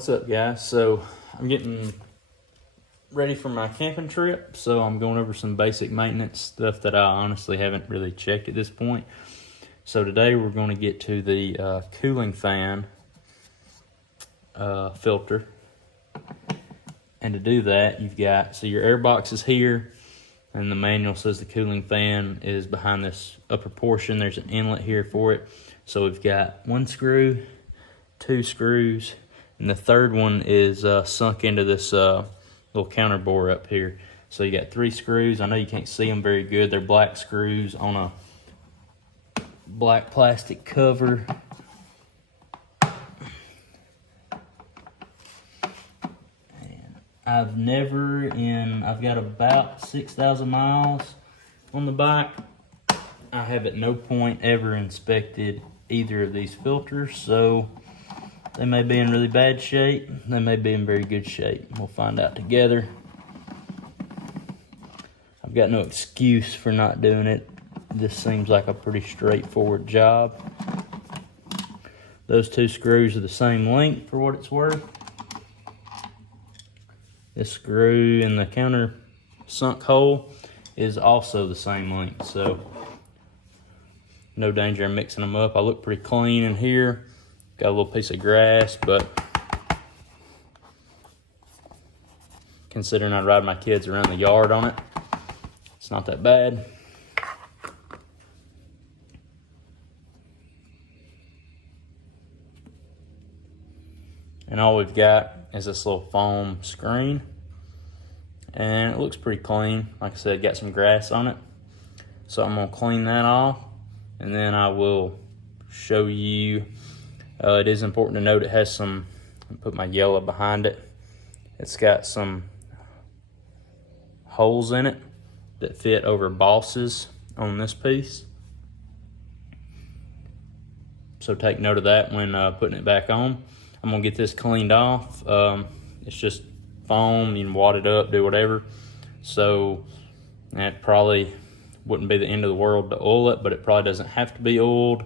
What's up, guys? So I'm getting ready for my camping trip, so I'm going over some basic maintenance stuff that I honestly haven't really checked at this point. So today we're going to get to the cooling fan filter, and to do that you've got, so your air box is here, and the manual says the cooling fan is behind this upper portion. There's an inlet here for it. So we've got one screw, two screws, and the third one is sunk into this little counter bore up here. So you got three screws. I know you can't see them very good. They're black screws on a black plastic cover. And I've got about 6,000 miles on the bike. I have at no point ever inspected either of these filters, so they may be in really bad shape, they may be in very good shape. We'll find out together. I've got no excuse for not doing it. This seems like a pretty straightforward job. Those two screws are the same length for what it's worth. This screw in the counter sunk hole is also the same length, so no danger in mixing them up. I look pretty clean in here. Got a little piece of grass, but considering I ride my kids around the yard on it, it's not that bad. And all we've got is this little foam screen, and it looks pretty clean. Like I said, got some grass on it. So I'm gonna clean that off, and then I will show you. It is important to note it has some, I'll put my yellow behind it. It's got some holes in it that fit over bosses on this piece. So take note of that when putting it back on. I'm gonna get this cleaned off. It's just foam, you can wad it up, do whatever. So that probably wouldn't be the end of the world to oil it, but it probably doesn't have to be oiled.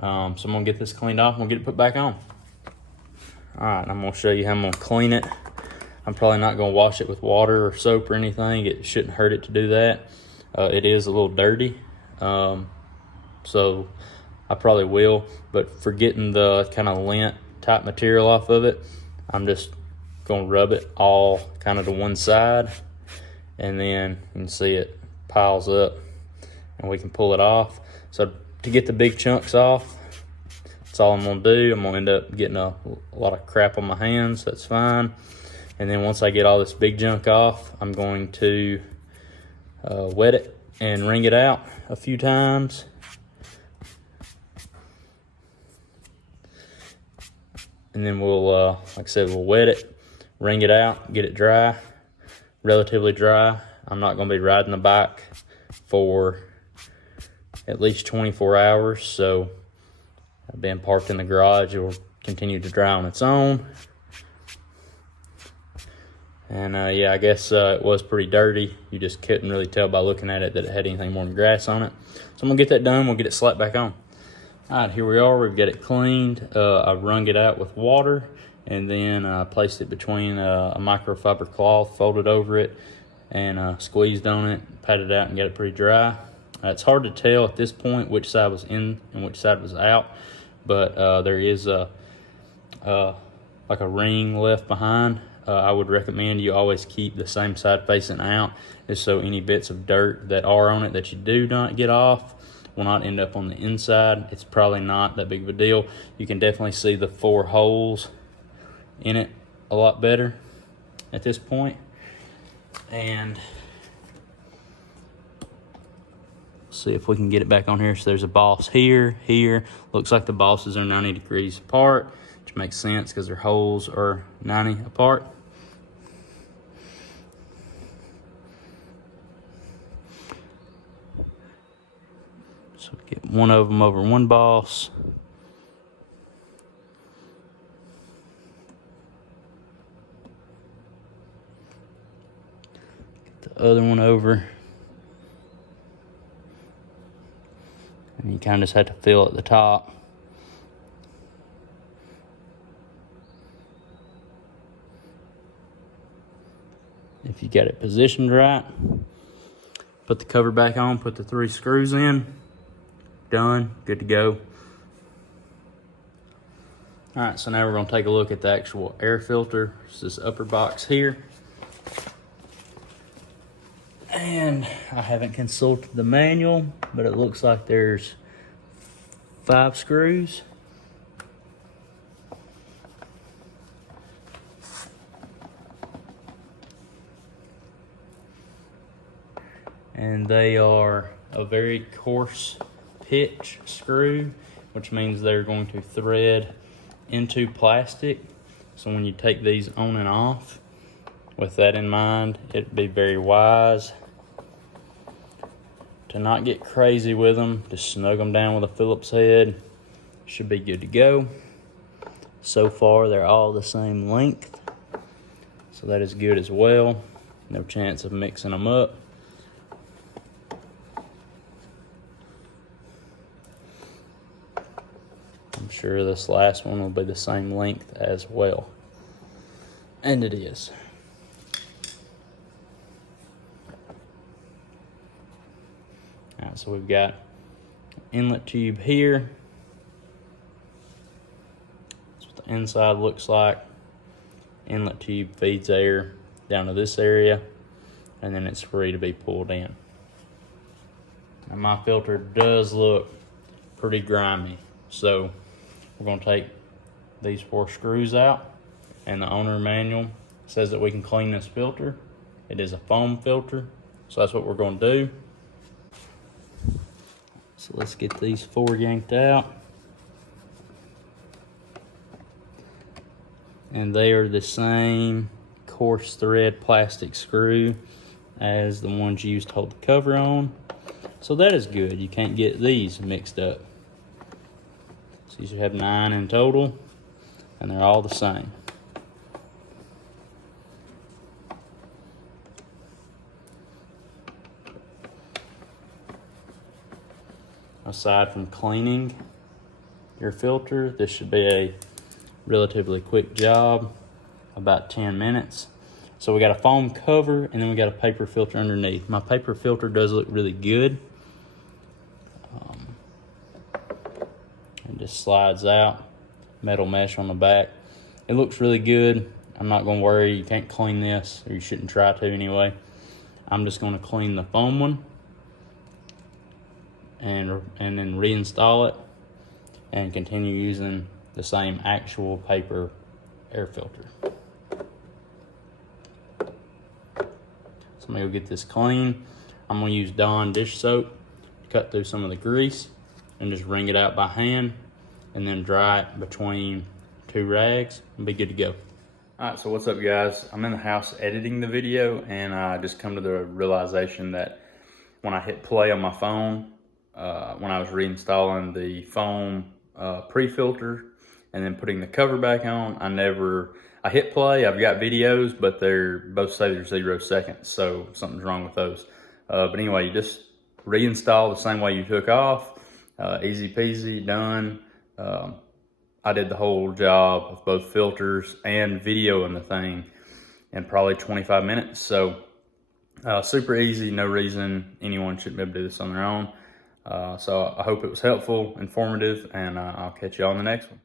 So I'm gonna get this cleaned off and we'll get it put back on. All right, I'm gonna show you how I'm gonna clean it. I'm probably not gonna wash it with water or soap or anything. It shouldn't hurt it to do that. It is a little dirty, so I probably will, but for getting the kind of lint type material off of it, I'm just gonna rub it all kind of to one side, and then you can see it piles up and we can pull it off. So to get the big chunks off, that's all I'm gonna do. I'm gonna end up getting a lot of crap on my hands. That's fine. And then once I get all this big junk off, I'm going to wet it and wring it out a few times. And then we'll, like I said, we'll wet it, wring it out, get it dry, relatively dry. I'm not gonna be riding the bike for at least 24 hours, so being parked in the garage, it will continue to dry on its own. And yeah, I guess it was pretty dirty. You just couldn't really tell by looking at it that it had anything more than grass on it. So I'm gonna get that done, we'll get it slapped back on. All right, here we are, we've got it cleaned. I wrung it out with water, and then I placed it between a microfiber cloth, folded over it, and squeezed on it, patted it out, and got it pretty dry. It's hard to tell at this point which side was in and which side was out, but there is like a ring left behind. I would recommend you always keep the same side facing out, just so any bits of dirt that are on it that you do not get off will not end up on the inside. It's probably not that big of a deal. You can definitely see the 4 holes in it a lot better at this point. And see if we can get it back on here. So there's a boss here, here. Looks like the bosses are 90 degrees apart, which makes sense because their holes are 90 apart. So get one of them over one boss. Get the other one over. And you kind of just have to fill at the top. got it positioned right. Put the cover back on, put the 3 screws in. Done, good to go. All right, so now we're gonna take a look at the actual air filter. It's this upper box here. And I haven't consulted the manual, but it looks like there's 5 screws. And they are a very coarse pitch screw, which means they're going to thread into plastic. So when you take these on and off, with that in mind, it'd be very wise to not get crazy with them. Just snug them down with a Phillips head. Should be good to go. So far, they're all the same length, so that is good as well. No chance of mixing them up. I'm sure this last one will be the same length as well. And it is. Alright, so we've got inlet tube here. That's what the inside looks like. Inlet tube feeds air down to this area, and then it's free to be pulled in. And my filter does look pretty grimy, so we're going to take these 4 screws out, and the owner manual says that we can clean this filter. It is a foam filter, so that's what we're going to do. So let's get these 4 yanked out. And they are the same coarse thread plastic screw as the ones used to hold the cover on. So that is good. You can't get these mixed up. So you should have 9 in total, and they're all the same. Aside from cleaning your filter, this should be a relatively quick job, about 10 minutes. So we got a foam cover, and then we got a paper filter underneath. My paper filter does look really good. It just slides out, metal mesh on the back. It looks really good. I'm not gonna worry, you can't clean this, or you shouldn't try to anyway. I'm just gonna clean the foam one and then reinstall it and continue using the same actual paper air filter. So I'm gonna go get this clean. I'm gonna use Dawn dish soap to cut through some of the grease and just wring it out by hand, and then dry it between 2 rags and be good to go. All right, so what's up guys? I'm in the house editing the video, and I just come to the realization that when I hit play on my phone, when I was reinstalling the foam pre-filter and then putting the cover back on, I hit play, I've got videos, but they're both say they're 0 seconds, so something's wrong with those. But anyway, you just reinstall the same way you took off, easy peasy, done. I did the whole job of both filters and video in the thing in probably 25 minutes, so super easy, no reason anyone shouldn't be able to do this on their own. So I hope it was helpful, informative, and I'll catch you on the next one.